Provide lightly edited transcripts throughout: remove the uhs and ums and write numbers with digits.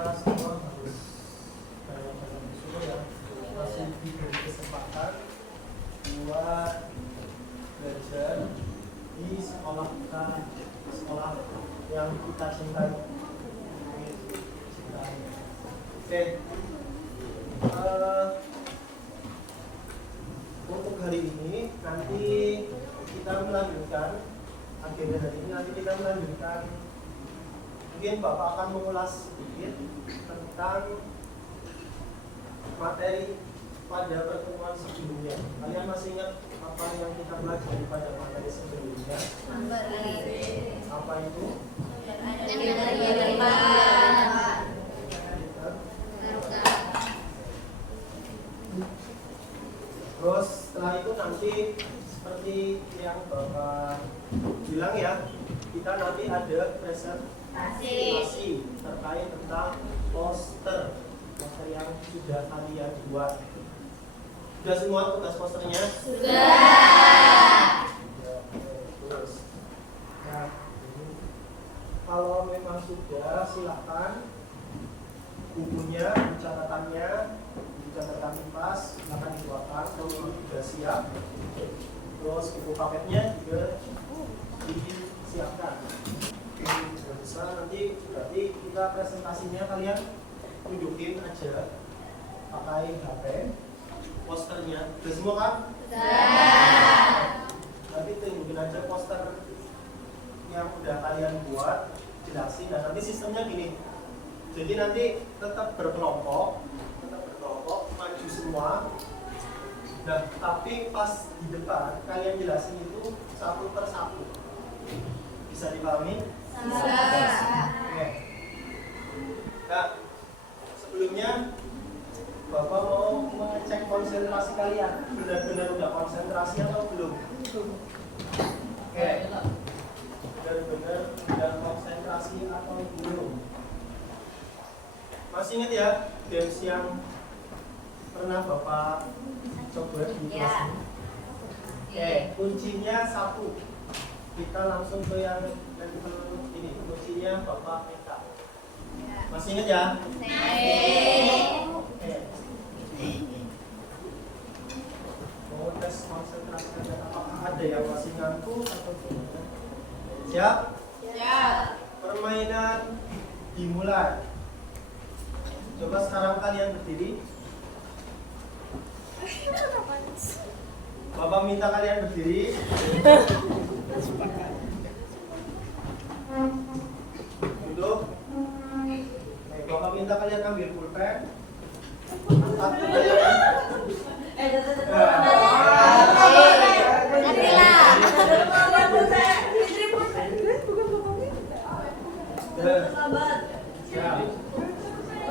kita semua harus dalam disuruh ya, masih diberi kesempatan buat belajar di sekolah kita, sekolah yang kita cintai. Oke, untuk hari ini nanti kita melanjutkan agenda hari ini. Nanti kita melanjutkan, mungkin Bapak akan mengulas sedikit tentang materi pada pertemuan sebelumnya. Kalian masih ingat apa yang kita pelajari pada materi sebelumnya? Apa itu? Terus setelah itu nanti seperti yang Bapak bilang ya, kita nanti ada presentasi terkait tentang poster yang sudah kalian buat. Sudah semua tugas posternya? Sudah. Terus, nah, kalau memang sudah, silakan bukunya, catatannya, catatan pas, silakan dikeluarkan. Kalau sudah siap, terus buku paketnya juga disiapkan. Sudah bisa, nanti berarti kita presentasinya kalian tunjukin aja pakai HP posternya. Sudah semua kan? Sudah. Nanti tunjukin aja poster yang udah kalian buat, jelasin. Dan nanti sistemnya gini, jadi nanti tetap berkelompok maju semua. Nah, tapi pas di depan kalian jelasin itu satu per satu. Bisa dipahami? Bisa. Oke. Nah, sebelumnya Bapak mau mengecek konsentrasi kalian. Benar-benar udah konsentrasi atau belum? Oke. Benar-benar udah konsentrasi atau belum? Masih ingat ya games yang pernah Bapak coba di kelas ini? Oke, kuncinya satu. Kita langsung ke yang level ini. Kuncinya Bapak minta. Masih ingat ya? Oke. Mau tes konsentrasi kalian, apakah ada yang masih ngantuk atau tidak? Siap? Siap. Permainan dimulai. Coba sekarang kalian berdiri. Bapak minta kalian berdiri. Duduk. Bapak minta kalian ambil pulpen. Angkat pulpen.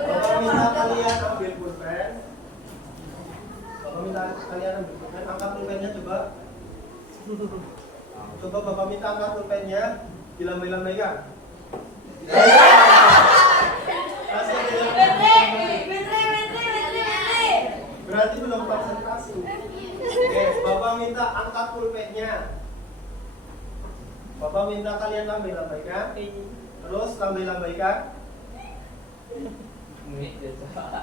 Bapak minta kalian ambil pulpen. Bapak minta kalian ambil pulpen. Angkat pulpennya coba. Coba Bapak minta angkat pulpennya. Dilambai-lambaikan. Masih ada yang berarti belum konsentrasi. Oke, Bapak minta angkat pulpennya. Bapak minta kalian lambai-lambaikan. Terus lambai-lambaikan.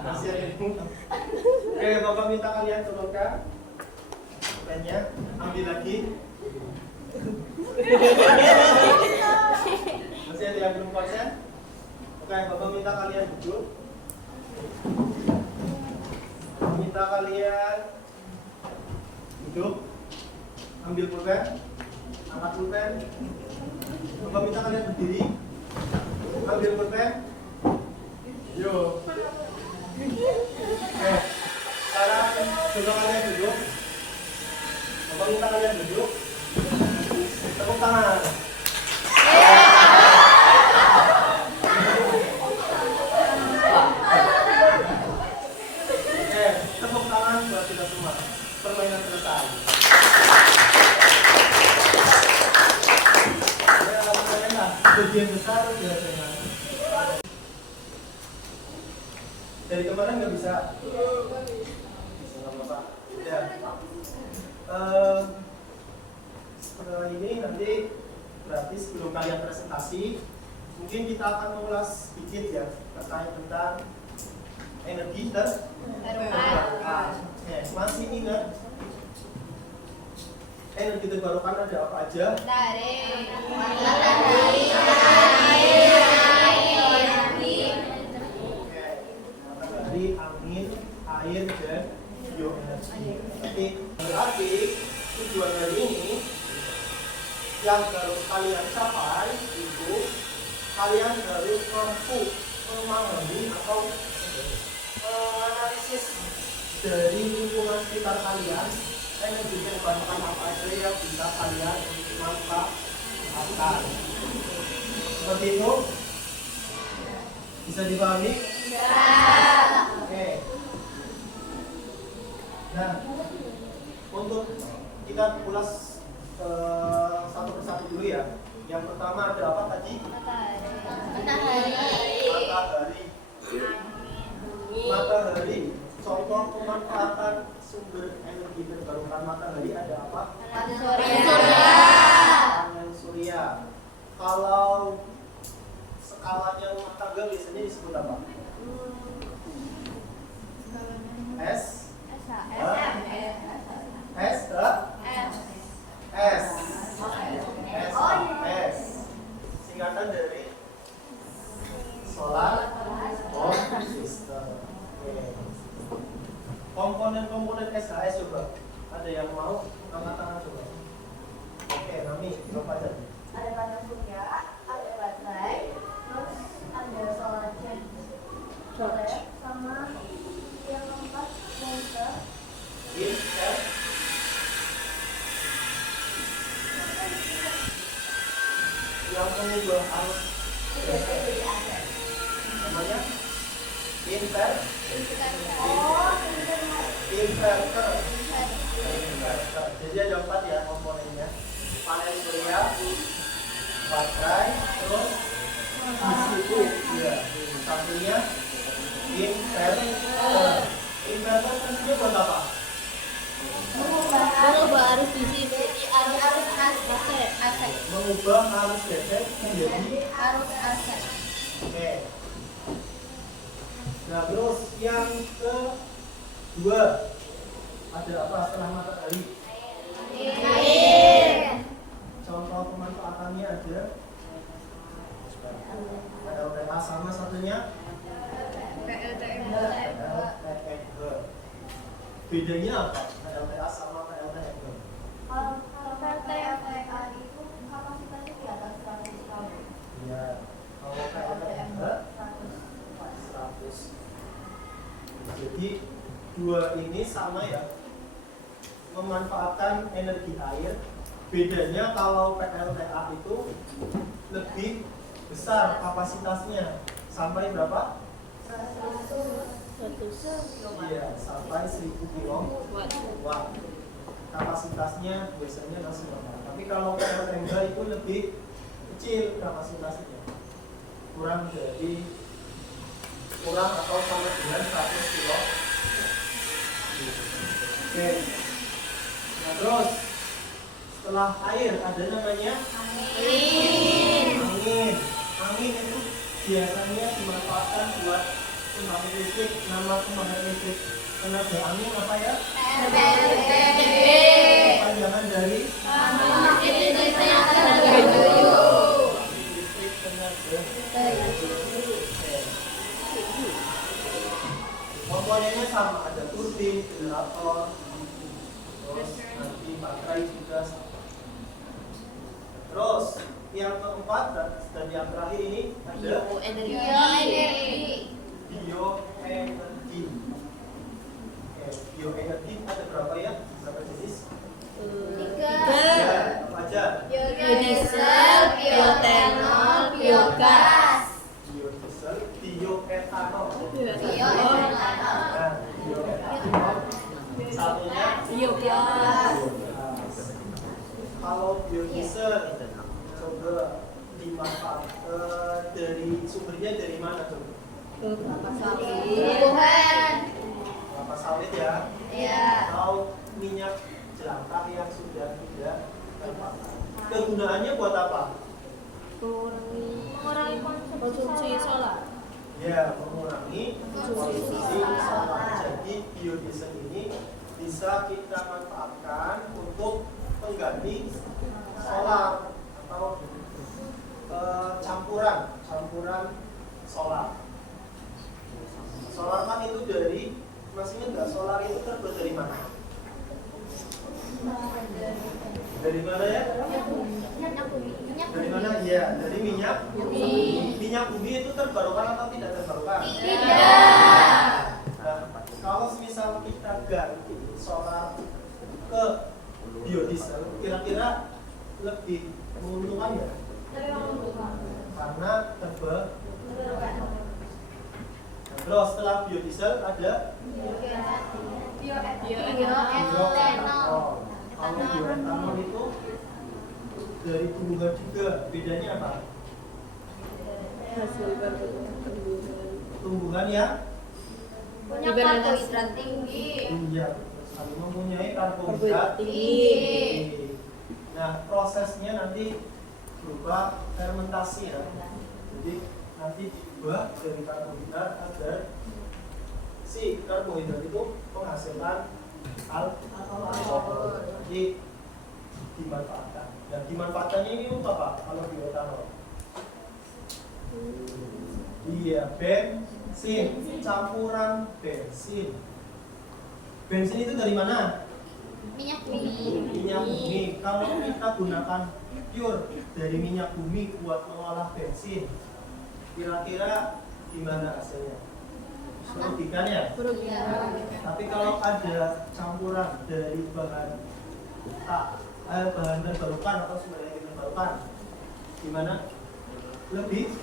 Masih ada yang oke, Bapak minta kalian turunkan pulpennya. Ambil lagi. Masih ada yang belum konsen? Oke, Bapak minta kalian duduk. Minta kalian duduk. Ambil pulpen. Angkat pulpen. Bapak minta kalian berdiri. Ambil pulpen. Yo. Oke. Sekarang coba kalian duduk. Bapak minta kalian duduk. Tepuk tangan. Oke, tepuk tangan buat kita semua. Permainan selesai. Ya, alhamdulillah. Bagian besar sudah selesai. Dari kemarin nggak bisa. Bisa Bapak. Ya. Setelah ini nanti berarti sebelum kalian presentasi Mungkin kita akan mengulas sedikit ya terkait tentang energi terbarukan. Masih ingat energi terbarukan ada apa aja? Matahari, angin, air, dan bioenergi. Tapi berarti tujuan dari ini yang harus kalian capai itu kalian harus mampu memahami atau menganalisis dari lingkungan sekitar kalian energi terbarukan apa aja yang bisa kalian manfaatkan. Seperti itu bisa dipahami? Oke. Nah, untuk kita ulas satu persatu dulu ya. Yang pertama ada apa tadi? Matahari. Contoh pemanfaatan sumber energi terbarukan matahari ada apa? Panel surya. Kalau skalanya rumah tangga biasanya disebut apa? S. Singkatan dari solar system. Komponen-komponen SHS coba. Ada yang mau angkat tangan coba. Oke, Nami, coba aja. Ada panel surya, ada baterai, terus ada solar sama yang keempat motor. Yang mengubah arus namanya inverter. Jadi ada 4 ya komponennya. Panel surya, baterai, terus itu ya satunya inverter. Inverter fungsinya buat apa? Mengubah arus DC menjadi arus AC. Mengubah arus DC menjadi arus AC. Oke. Nah, terus yang kedua ada apa setelah matahari? Air. Contoh pemanfaatannya ada PLTA sama satunya PLTMH. Bedanya apa? PLTA sama PLTMH? Kalau PLTA itu kapasitasnya di atas 100 kW. Iya. Kalau PLTMH 100. Jadi dua ini sama ya, memanfaatkan energi air. Bedanya kalau PLTA itu lebih besar kapasitasnya, sampai berapa? 100. Iya, sampai 1000 kW. Kapasitasnya biasanya langsung normal. Tapi kalau PLTMH itu lebih kecil kapasitasnya, kurang atau sama dengan 100 kW. Oke. Nah, terus setelah air ada namanya angin itu biasanya dimanfaatkan buat pembangkit listrik. Nama pembangkit listrik tenaga angin apa ya? PLTB. Panjangan dari Pembangkit listrik tenaga hidro. listrik tenaga hidro. Komponennya sama, ada turbin, generator, terus nanti baterai juga sama. Terus yang keempat dan yang terakhir ini ada Bioenergi. bioenergi. Bioenergi ada berapa ya? Berapa jenis? 3. Ya, apa aja? Biodiesel, bioetanol, biogas. Biodiesel, bioetanol. Bioetanol. Nah, bioetanol. Satunya Biogas. Kalau biodiesel coba dimanfaatkan dari sumbernya dari mana coba? Tumbuhan. Kelapa sawit ya. Iya. Atau minyak jelantah yang sudah tidak terpakai. Kegunaannya buat apa? mengurangi konsumsi solar. Ya, mengurangi konsumsi solar. Jadi biodiesel ini bisa kita manfaatkan untuk pengganti solar atau campuran solar. Solar kan itu dari, masih ingat nggak solar itu terbuat dari mana? Dari mana ya? Dari mana? Iya, dari minyak bumi. Minyak bumi itu terbarukan atau tidak terbarukan? Tidak. Nah, kalau misal kita ganti solar ke biodiesel, kira-kira lebih menguntungkan ya? Karena terus setelah biodiesel ada bioetanol. Kalau bioetanol itu dari tumbuhan juga, bedanya apa? Tumbuhan yang Punya karbohidrat tinggi. iya, mempunyai karbohidrat tinggi. Nah, prosesnya nanti berupa fermentasi ya. Jadi nanti diubah dari karbohidrat agar si karbohidrat itu menghasilkan alkohol. Jadi dimanfaatkan. Dan dimanfaatkannya ini untuk apa? Kalau bioetanol. Iya, bensin, campuran bensin. Bensin itu dari mana? Minyak bumi. Minyak bumi. Kalau kita gunakan pure dari minyak bumi buat mengolah bensin, kira-kira gimana hasilnya? Merugikan ya? Tapi kalau ada campuran dari bahan terbarukan atau sumber energi terbarukan, gimana? Lebih?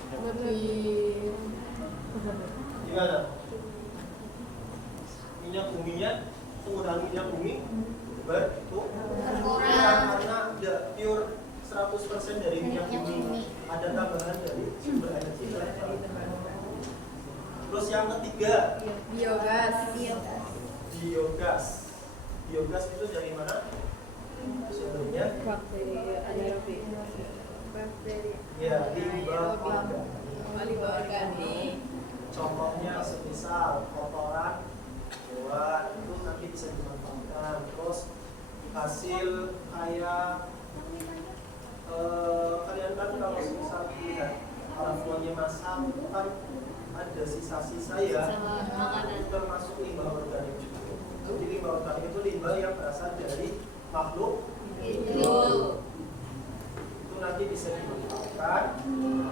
Gimana? Minyak buminya, penggunaan minyak bumi berkurang karena tidak pure 100% dari minyak bumi. Ada tambahan dari sumber energi lain. Terus yang ketiga, Biogas. Biogas itu dari mana? Sumbernya? Ya, limbah organik. Contohnya semisal kotoran hewan itu nanti bisa dimanfaatkan. Terus hasil kayak kalian kan kalau misal lihat orang tuanya masak itu kan ada sisa-sisa ya, itu termasuk limbah organik juga. Jadi limbah organik itu limbah yang berasal dari makhluk hidup. Itu nanti bisa dimanfaatkan.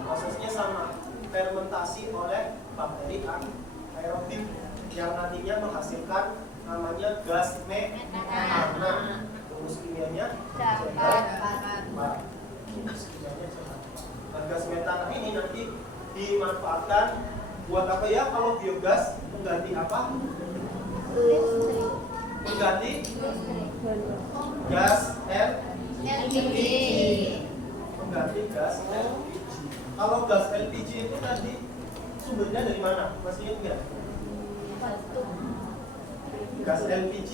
Prosesnya sama, fermentasi oleh bakteri anaerobik yang nantinya menghasilkan namanya gas metana. Rumus kimianya nah, gas metana ini nanti dimanfaatkan buat apa ya? Kalau biogas mengganti apa? Mengganti gas LPG. Mengganti gas LPG. Kalau gas LPG itu tadi sumbernya dari mana? Masih ingat nggak? Gas LPG.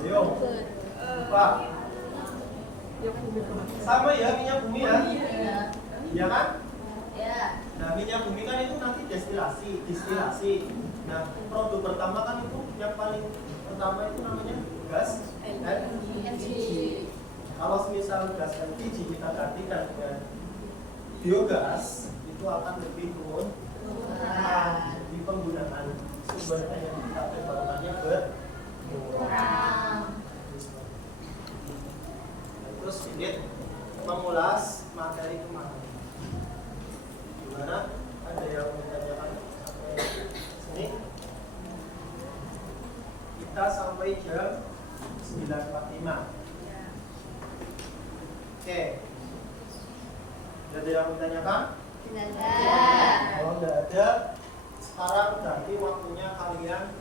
Ayo. Pak. Sama ya minyak bumi ya? Iya kan? Ya. Nah, minyak bumi kan itu nanti distilasi. Nah, produk pertama kan itu yang paling pertama itu namanya gas LPG. Kalau misal gas LPG kita gantikan dengan biogas, itu akan lebih turun. Di penggunaan sumber energi terbarukannya berkurang. Terus sedikit mengulas materi kemarin. Gimana? Ada yang menanyakan sampai sini? Kita sampai jam 9.45. Oke. Ada yang menanyakan? Tidak ada. Kalau tidak ada, sekarang berarti waktunya kalian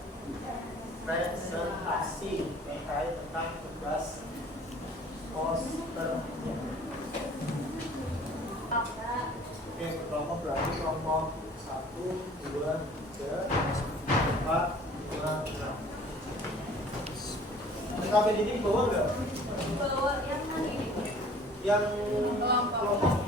presentasi terkait tentang tugas posternya. Oke, kelompok berarti kelompok 1, 2, 3, 4, 5, 6. KPD ini dibawa nggak? Bawa yang mana ini? Yang kelompok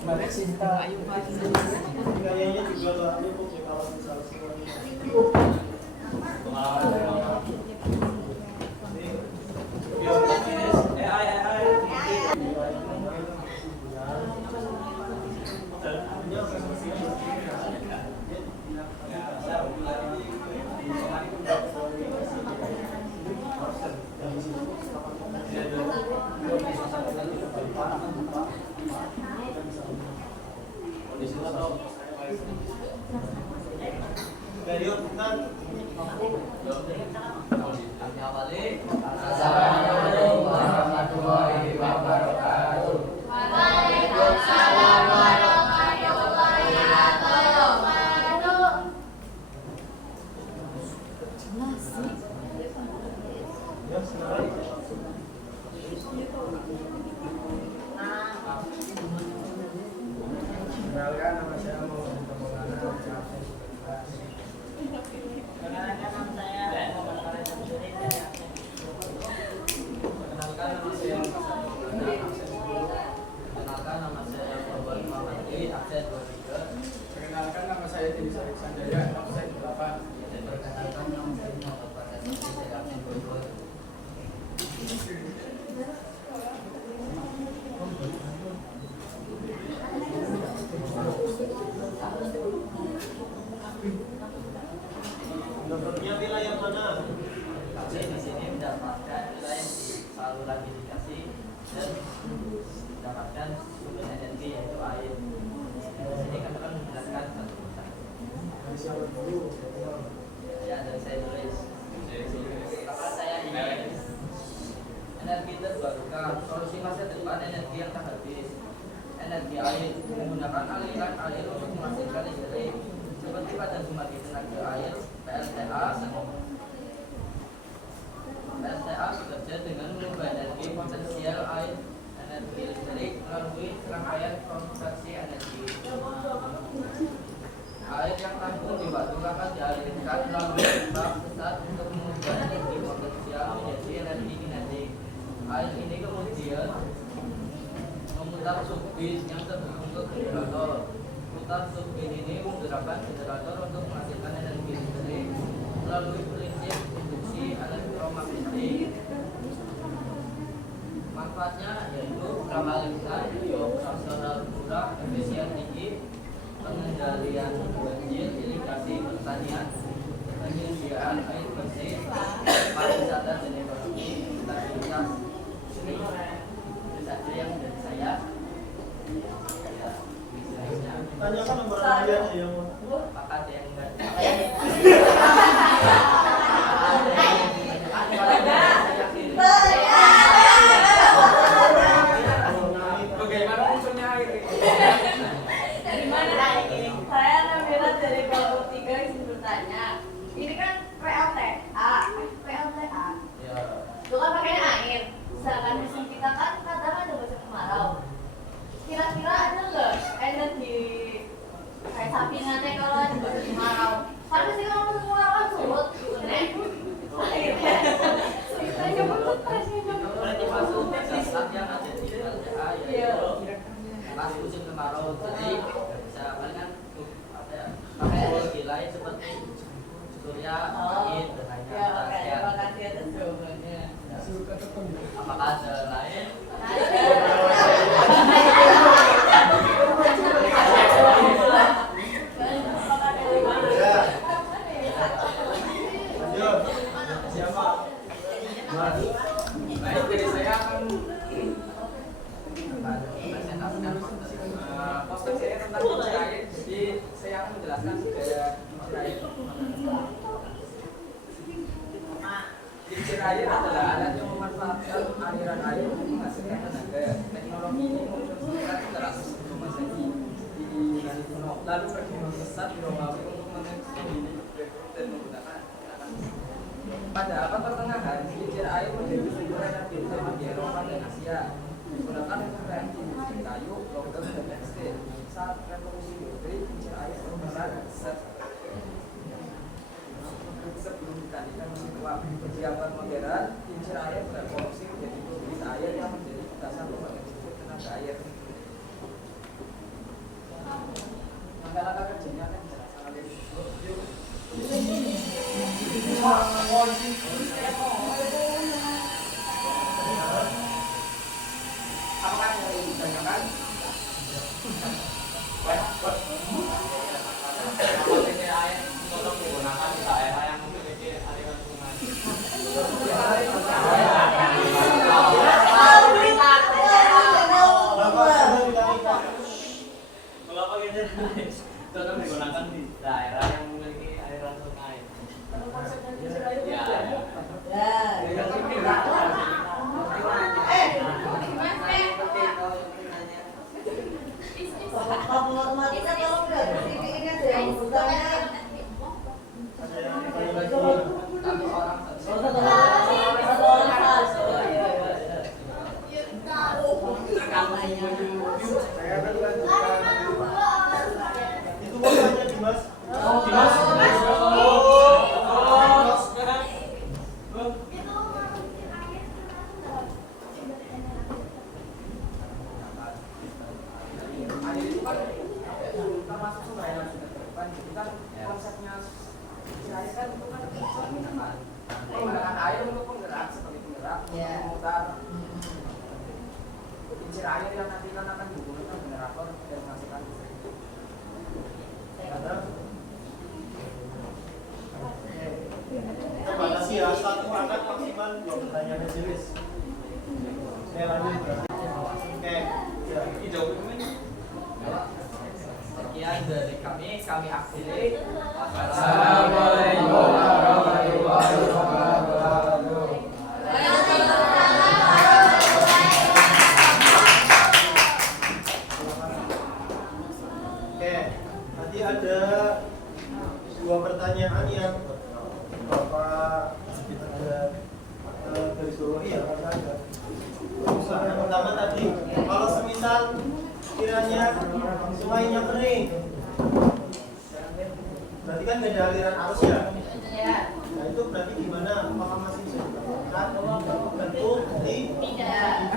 Mbak Cinta. Gayanya juga nggak cukup ya kalau misalnya semuanya. Assalamualaikum warahmatullahi wabarakatuh. Waalaikumsalam warahmatullahi wabarakatuh. Kenalkan, nama saya Muhammad Maulana. Perkenalkan nama saya Muhammad Khalid Syamsuri dari absen. Kenalkan nama saya Kenalkan nama saya Muhammad Muhammadi, absen 23. Perkenalkan, nama saya Tini Sarik Sanjaya, absen 8. Perkenalkan nama saya Muhammad Farhan Syamsi, saya absen 22. Dapatnya wilayah mana? Kami di sini mendapatkan wilayah di saluran irigasi dan mendapatkan sumber energi yaitu air. Di sini kami akan menjelaskan satu persatu. Dari siapa dulu? Ya, dari saya tulis. Maka saya ingin energi terbarukan, solusi masa depan energi yang tak habis. Energi air menggunakan aliran air untuk menghasilkan listrik seperti pada pembangkit tenaga air PLTA. PLTA bekerja dengan mengubah energi potensial air energi listrik melalui serangkaian konversi energi. Air yang tampung di waduk akan dialirkan melalui pipa besar untuk mengubah energi potensial menjadi energi kinetik. Air ini kemudian memutar turbin yang terhubung ke generator. Putar turbin ini menggerakkan generator untuk menghasilkan energi listrik melalui prinsip induksi elektromagnetik. Manfaatnya yaitu ramah lingkungan, biooperasional murah, efisien tinggi, pengendalian banjir, irigasi pertanian, penyediaan air bersih, pariwisata dan ekonomi, stabilitas. Itu saja yang dari saya. Ya, misalnya, Tanyakan nomor aja yang apakah ada yang enggak? Bagaimana munculnya air? Dari mana ini? Saya Nabila dari kelompok 3 izin bertanya. Ini kan PLTA. Ya, Itu kan pakainya air. Sedangkan musim kita kan kadang ada musim kemarau. Kira-kira ada nggak energi kayak sampingannya kalau ada musim kemarau? Kan pasti kalau musim kemarau kan surut gitu nih. Akhirnya kita coba presnya berarti masuk zat yang ada di LTA yaitu pas musim kemarau. Jadi bisa palingan apa ya, pakai energi lain seperti surya, angin, dan lainnya. Ya, oke, terima kasih atas jawabannya. Apakah ada lain? ya. Lanjut. Siapa? Baik, jadi saya akan Presentasikan posting saya tentang kincir air. Jadi saya akan menjelaskan gaya kincir air. Kincir air adalah alat yang memanfaatkan aliran air untuk menghasilkan tenaga. Teknologi ini muncul sekitar 100 Masehi di Yunani kuno. Lalu berkembang pesat di Romawi untuk mengeksplorasi dan menggunakan gerakan mesin. Pada abad pertengahan, kincir air menjadi sumber energi utama di Eropa dan Asia. Digunakan untuk reaksi industri kayu, logam, dan tekstil. Saat revolusi industri, kincir air merupakan set sebelum digantikan mesin uap. Di abad modern, kincir air berevolusi menjadi turbin air yang menjadi dasar pembangkit listrik. air. Langkah-langkah kerjanya kan sangat apakah yang ditanyakan? Cocok digunakan di daerah yang memiliki aliran sungai. Itu mau tanya Dimas. Dimas. Air itu kan termasuk sumber air laut terdepan. Jadi kan konsepnya air kan itu kan minuman. Menggunakan air untuk penggerak sebagai penggerak untuk memutar kincir air yang nanti kan akan digunakan generator dan menghasilkan listrik. Kita batasi ya, satu anak maksimal 2 pertanyaan aja guys. Saya lanjut berarti. Oke, ya. Sekian dari kami akhiri. Assalamualaikum warahmatullahi wabarakatuh. Oke, tadi ada 2 pertanyaan yang Bapak ada garis bawahi ya, karena ada. Yang pertama tadi, kalau semisal kiranya sungainya kering, berarti kan nggak ada aliran arus ya. Nah itu berarti gimana? Apakah masih bisa dikatakan bentuk tidak?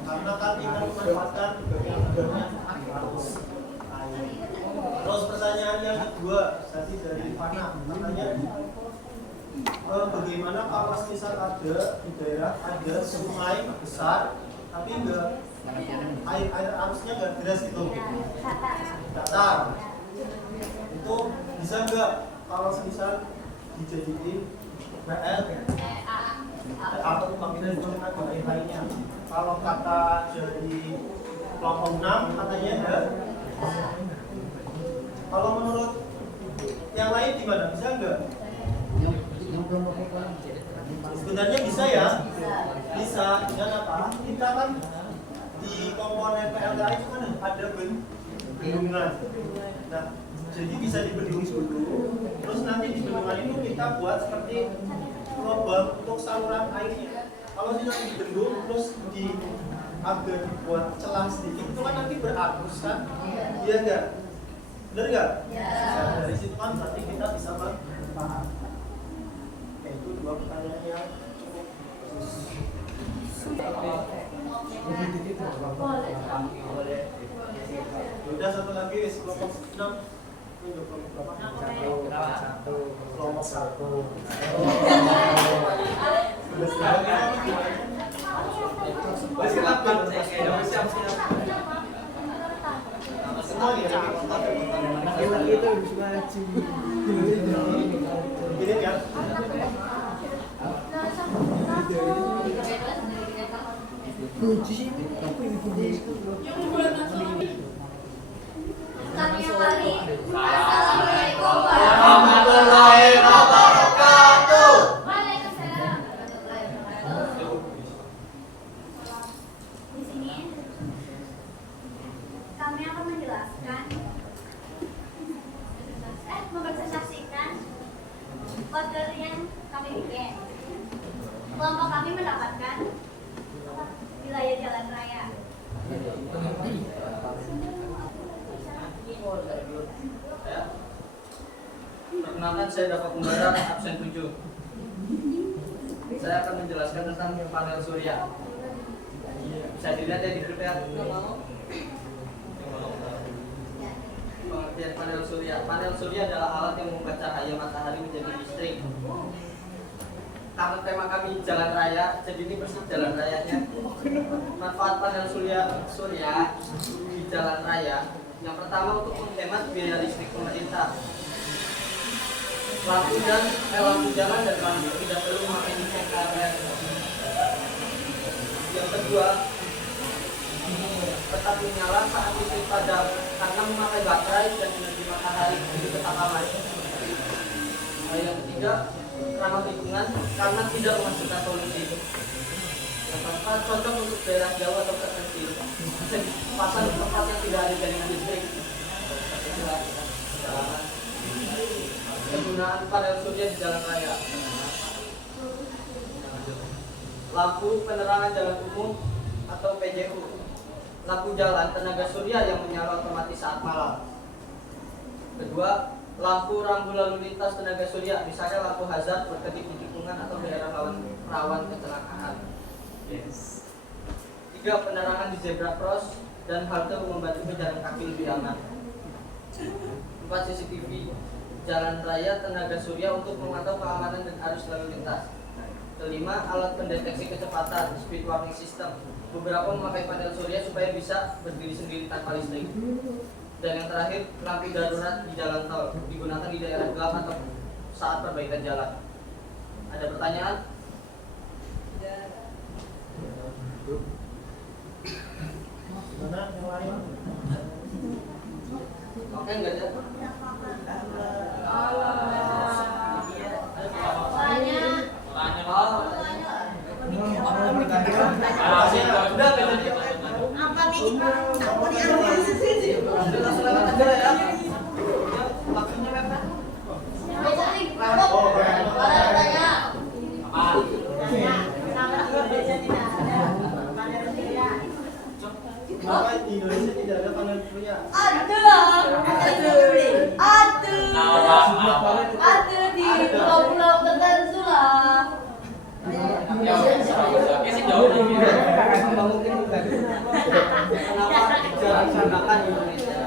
Karena kan kita memanfaatkan bagian arus air. Terus pertanyaan yang kedua tadi dari Fana, katanya bagaimana kalau misal ada di daerah ada sungai besar tapi enggak air arusnya enggak deras gitu, datar, itu bisa enggak kalau misal dijadiin PL atau pembangunan menggunakan air lainnya? Kalau kata dari kelompok 6 katanya ada. Kalau menurut yang lain gimana? Bisa enggak? Sebenarnya bisa ya, bisa. Dengan apa? Kita kan di komponen PLTA itu kan ada bendungan. Nah, jadi bisa dibendung dulu. Terus nanti di bendungan itu kita buat seperti lubang untuk saluran airnya. Kalau tidak dibendung terus agak dibuat celah sedikit, itu kan nanti berarus kan? Iya enggak? Benar enggak? Nah, dari situ kan berarti kita bisa bertahan. Itu 2 pertanyaan yang cukup udah satu lagi kelompok 6 ini kelompok berapa? Kelompok 1. Semua nih lagi-lagi itu harus ngaji. Gini ya. Assalamualaikum warahmatullahi wabarakatuh. Waalaikumsalam warahmatullahi wabarakatuh. Di sini kami akan menjelaskan mempresentasikan order yang kami bikin. Kelompok kami mendapatkan wilayah jalan raya. Perkenalkan, saya Dapat Pembarat, absen 7. Saya akan menjelaskan tentang panel surya. Bisa dilihat ya di grup ya. Pengertian panel surya. Panel surya adalah alat yang mengubah cahaya matahari menjadi listrik. Karena tema kami jalan raya, jadi ini persis jalan rayanya. Manfaat panel surya di jalan raya. Yang pertama untuk menghemat biaya listrik pemerintah. Lampu jalan dan lampu tidak perlu memakai listrik karet. Yang kedua, tetap menyala saat listrik padam karena memakai baterai dan energi matahari itu tetap aman. Yang ketiga, ramah lingkungan karena tidak menghasilkan polusi. Yang keempat, cocok untuk daerah jauh atau terpencil. Bisa dipasang di tempat yang tidak ada jaringan listrik. Penggunaan panel surya di jalan raya. Lampu penerangan jalan umum atau PJU. Lampu jalan tenaga surya yang menyala otomatis saat malam. Kedua, lampu rambu lalu lintas tenaga surya, misalnya lampu hazard berkedip di tikungan atau daerah rawan kecelakaan. Tiga, penerangan di zebra cross dan halte membantu pejalan kaki lebih aman. 4, CCTV jalan raya tenaga surya untuk memantau keamanan dan arus lalu lintas. Kelima, alat pendeteksi kecepatan speed warning system. Beberapa memakai panel surya supaya bisa berdiri sendiri tanpa listrik. Dan yang terakhir, lampu darurat di jalan tol digunakan di daerah gelap atau saat perbaikan jalan. Ada pertanyaan? Mana yang lain? Oke, enggak ada. Udah beda dia. Apa nih kita? Aku nih aku. Langsung lewat aja ya. Waktunya mepet. Kenapa di Indonesia tidak ada panel surya? Ada di pulau-pulau tertentu lah. Nggak mungkin bukan. Kenapa jarang dilaksanakan di Indonesia?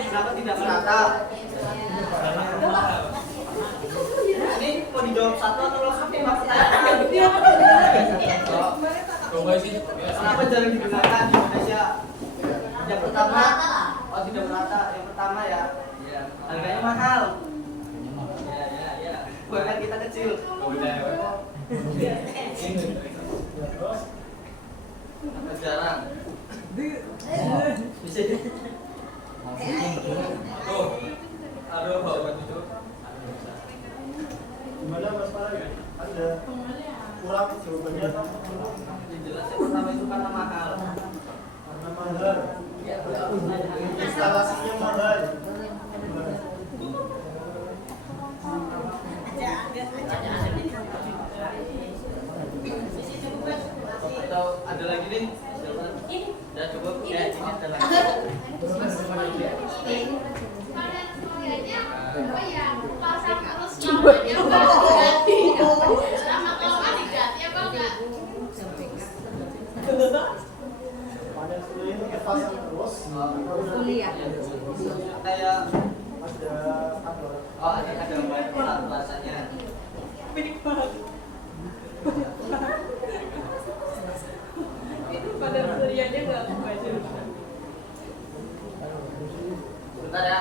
Kenapa tidak merata? Ini mau dijawab satu atau langsung tembak pertanyaan? Kenapa jarang digunakan di Indonesia? Yang pertama, oh tidak merata. Yang pertama ya, harganya mahal. Bahkan kita kecil. Kenapa jarang? Bisa di. Aduh, Gimana Mas Farhan? Ada kurang jawabannya apa? yang jelas yang pertama itu karena mahal. Karena mahal. Instalasinya mahal. Atau ada lagi nih? Udah cukup ya, ini ada lagi. Panel surya itu dipasang terus. Kuliah. Kayak Ada apa? oh ada banyak bahasanya. Itu pada suryanya nggak baca. Bentar ya.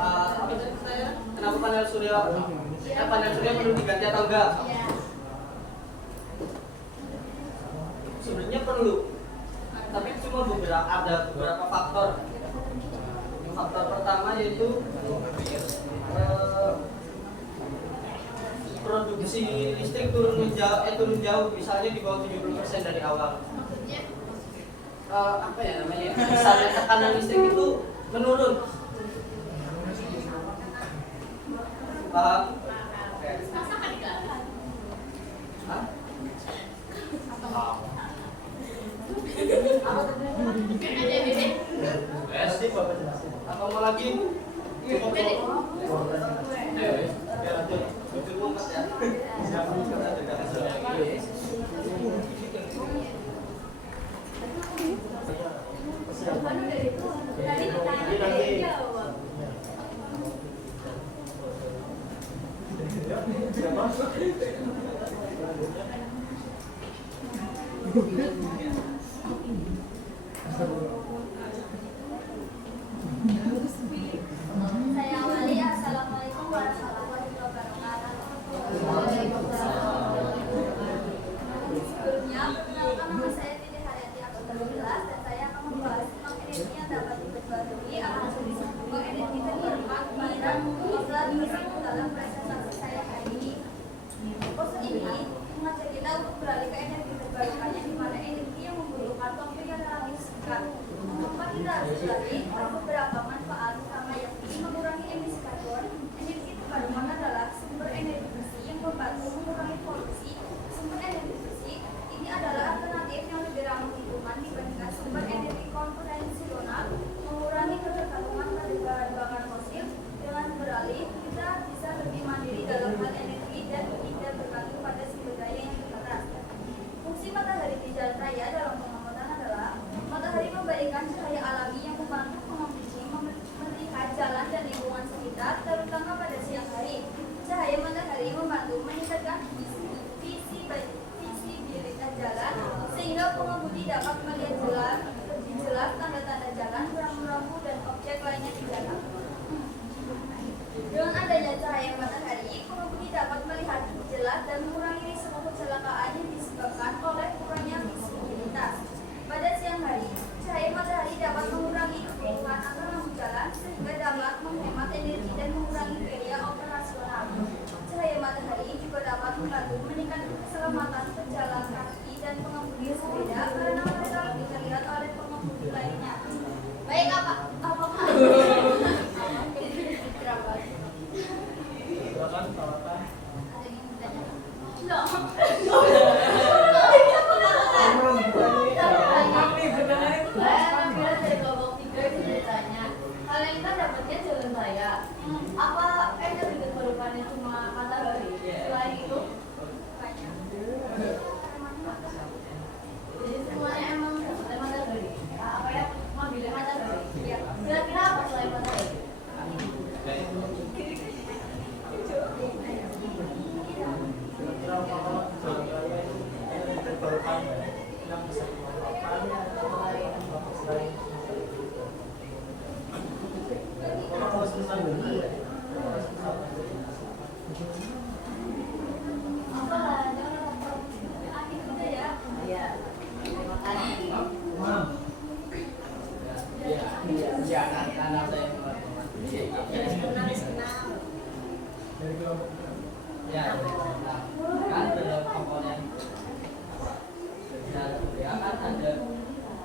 Apa tadi saya? Kenapa panel surya perlu diganti atau enggak? sebenarnya perlu, tapi cuma ada beberapa faktor. Faktor pertama yaitu produksi listrik turun jauh, misalnya di bawah 70% dari awal. Apa ya namanya? Misalnya tekanan listrik itu menurun. Paham? Hah? Pasti Bapak jelasin. Apa mau lagi? Cukup. Ya lanjut. Cukup Mas ya. Siapa kita juga hasilnya. Persiapan. Jadi nanti. Siapa? Saya awali. Assalamualaikum warahmatullahi wabarakatuh. Sebelumnya, perkenalkan nama saya Titi Haryati Abdul Jelas dan saya akan membahas tentang energi yang dapat diperbarui akan sebuah energi terhormat pada masalah tersebut dalam presentasi saya hari ini. Poster ini mengajak kita untuk beralih ke energi terbarukan di mana energi yang membutuhkan topik yang relatif singkat. Mengapa kita harus beralih? Ada beberapa manfaat utama yakni mengurangi emisi karbon. Energi terbarukan adalah sumber energi bersih yang membantu mengurangi polusi. Sumber energi bersih ini adalah alternatif yang lebih ramah lingkungan dibandingkan sumber energi konvensional. Mengurangi ketergantungan pada bahan bakar fosil. Dengan beralih, kita bisa lebih mandiri dalam hal energi dan tidak bergantung pada sumber daya yang terbatas. Fungsi matahari di jalan raya dalam pengamatan adalah matahari memberikan cahaya alami yang membantu pengemudi melihat jalan dan lingkungan sekitar, terutama pada siang hari. Cahaya matahari membantu meningkatkan visibilitas jalan, sehingga pengemudi dapat melihat lebih jelas tanda-tanda jalan, rambu-rambu dan objek lainnya di jalan. Dengan adanya cahaya matahari, pengemudi dapat melihat jelas dan mengurangi risiko kecelakaan yang disebabkan oleh kurangnya visibilitas. Pada siang hari, cahaya matahari dapat mengurangi kebutuhan akan lampu jalan sehingga dapat menghemat energi dan mengurangi biaya operasional. Cahaya matahari juga dapat membantu meningkatkan keselamatan pejalan kaki dan pengemudi sepeda karena mereka lebih terlihat oleh pengemudi lainnya. Baik, apakah Silakan tawarkan. ada yang bertanya? Hal yang kita dapatkan jalan raya. Apa energi terbarukannya cuma matahari? Selain itu banyak. Jadi semuanya emang dapatnya matahari. Apa ya? Mobilnya matahari. Ya. Kira-kira apa selain matahari? Kira-kira apakah jalan raya itu energi terbarukan yang bisa dimanfaatkan selain kalau selesai dulu ya. Apa lah? Jangan akhir kita ya. Iya. Terima kasih. Ya, anak saya Dari kelompok ya, kan dalam komponen ya kan ada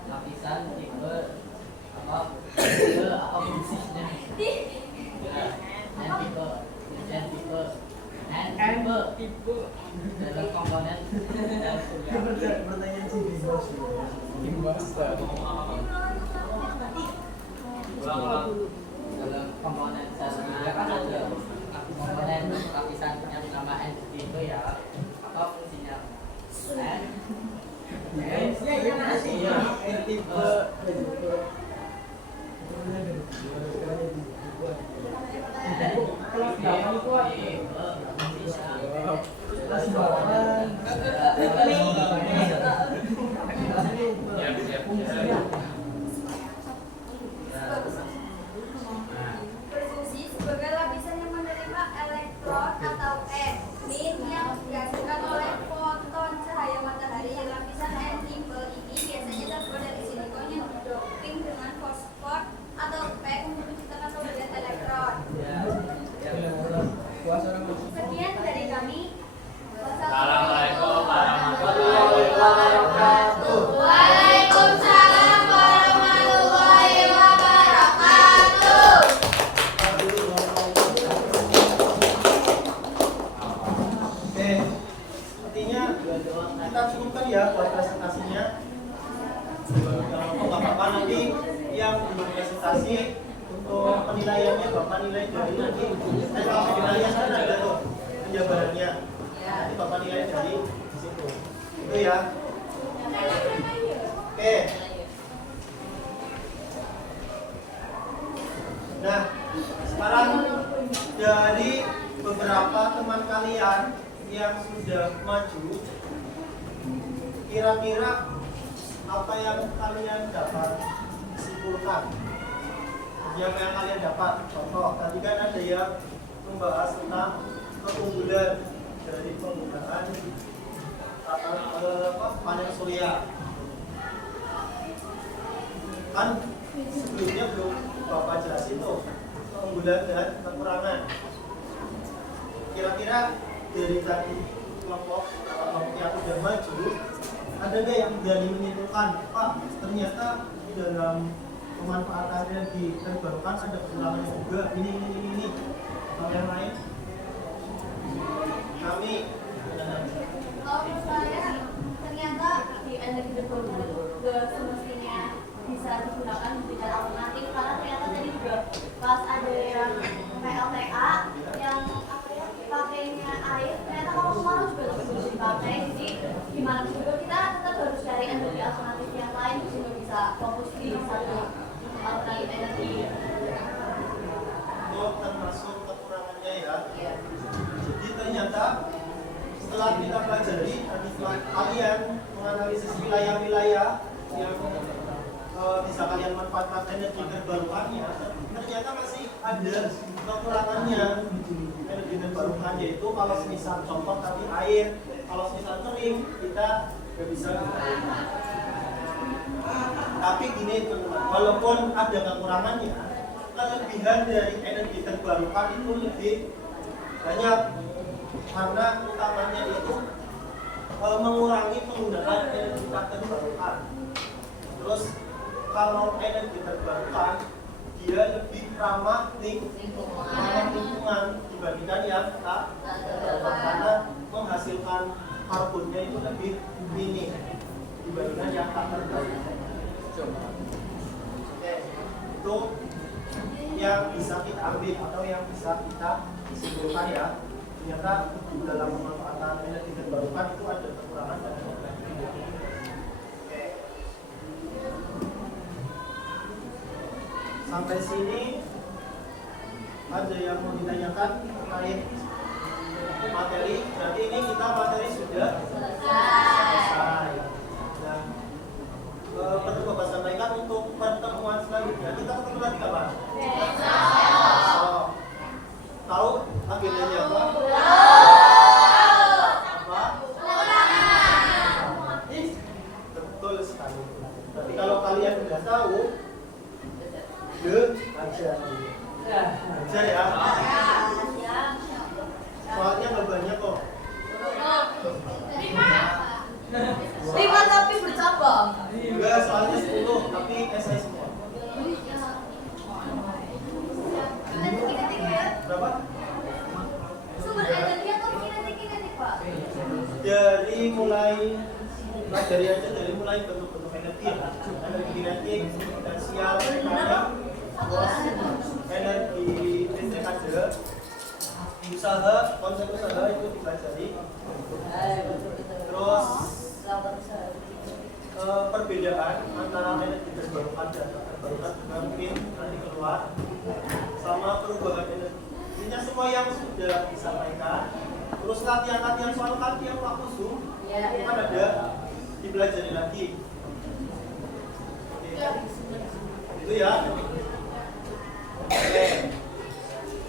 lapisan tipe apa fungsinya tipe dalam komponen pertanyaan sih dalam komponen sesungguhnya kan ada komponen lapisan yang nama NCT itu ya apa fungsinya tipe tentukan ya buat presentasinya. Oh nggak apa-apa, nanti yang buat presentasi untuk penilaiannya Bapak nilai dari nanti. Kalau penilaian kan ada tuh penjabarannya. Nanti Bapak nilai dari situ. Itu ya. Oke. Nah, sekarang dari beberapa teman kalian yang sudah maju, kira-kira apa yang kalian dapat simpulkan? Apa yang kalian dapat? Contoh, tadi kan ada yang membahas tentang keunggulan dari penggunaan panel surya. Kan sebelumnya belum Bapak jelasin tuh keunggulan dan kekurangan. Kira-kira dari tadi kelompok yang sudah maju, ada nggak yang berani menyimpulkan, Pak, ternyata di dalam pemanfaatan energi terbarukan ada kekurangannya juga, ini. Atau yang lain? Kami. Kalau menurut saya ternyata di energi terbarukan itu juga semestinya bisa digunakan dengan alternatif, karena ternyata tadi juga pas ada yang PLTA yang pakainya air, ternyata kalau kemarau juga bisa dipakai. Jadi gimana juga kita tetap harus cari energi alternatif yang lain sehingga bisa fokus di satu alternatif energi. Itu termasuk kekurangannya ya. Jadi ternyata setelah kita pelajari, kalian menganalisis wilayah-wilayah yang bisa kalian manfaatkan energi terbarukannya, ternyata masih ada kekurangannya energi terbarukan, yaitu kalau semisal contoh tadi air, kalau semisal kering kita nggak bisa. Tapi gini teman-teman, walaupun ada kekurangannya, kelebihan dari energi terbarukan itu lebih banyak, karena utamanya itu mengurangi penggunaan energi terbarukan. Terus kalau energi terbarukan dia lebih ramah lingkungan dibandingkan yang tak terbarukan, karena menghasilkan karbonnya itu lebih minim dibandingkan yang tak terbarukan. Oke, itu yang bisa kita ambil atau yang bisa kita simpulkan ya. Ternyata dalam pemanfaatan energi terbarukan itu ada kekurangan dan kelebihan. Oke. Sampai sini ada yang mau ditanyakan terkait materi? Berarti ini kita materi sudah selesai. Nah, perlu Bapak sampaikan untuk pertemuan selanjutnya. Kita ketemu lagi kapan? Besok. Tahu agendanya apa? Betul sekali. Tapi kalau kalian sudah tahu, aja ya. Soalnya nggak banyak kok. 5 tapi bercabang. Enggak, soalnya 10 tapi SI semua. Berapa? Sumber energi atau kinetik Pak? Dari mulai pelajari aja dari mulai bentuk-bentuk energi, energi kinetik, potensial, energi listrik ada, usaha, konsep usaha itu dipelajari. Terus perbedaan antara energi terbarukan dan tak terbarukan juga mungkin nanti keluar, sama perubahan energi. Intinya semua yang sudah disampaikan. Terus latihan-latihan soal yang waktu Zoom itu kan ada dipelajari lagi. Oke. Itu ya. Oke.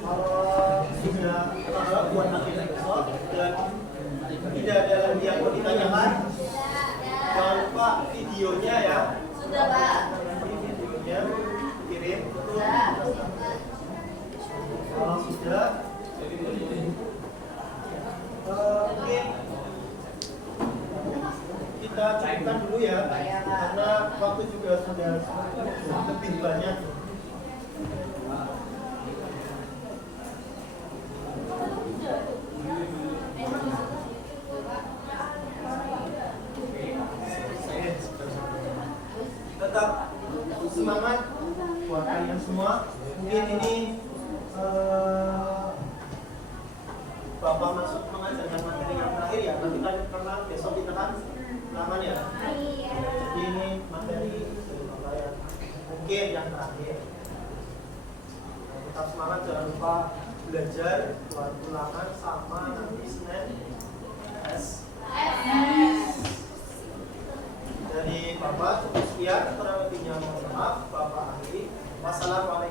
Kalau sudah buat nanti besok dan tidak ada lagi yang mau ditanyakan, jangan lupa videonya ya. Sudah Pak. Nanti videonya kirim. Kalau sudah, oke, kita cukupkan dulu ya, karena waktu juga sudah lebih banyak. semangat buat kalian semua. Mungkin ini Bapak masuk mengajarkan materi yang terakhir ya, tapi kan karena besok kita kan ulangan ya. Jadi ini materi dari Bapak yang mungkin yang terakhir. Tetap semangat, jangan lupa belajar buat ulangan sama nanti Senin dari Bapak cukup sekian, kurang lebihnya mohon maaf. Bapak akhiri. Wassalamualaikum.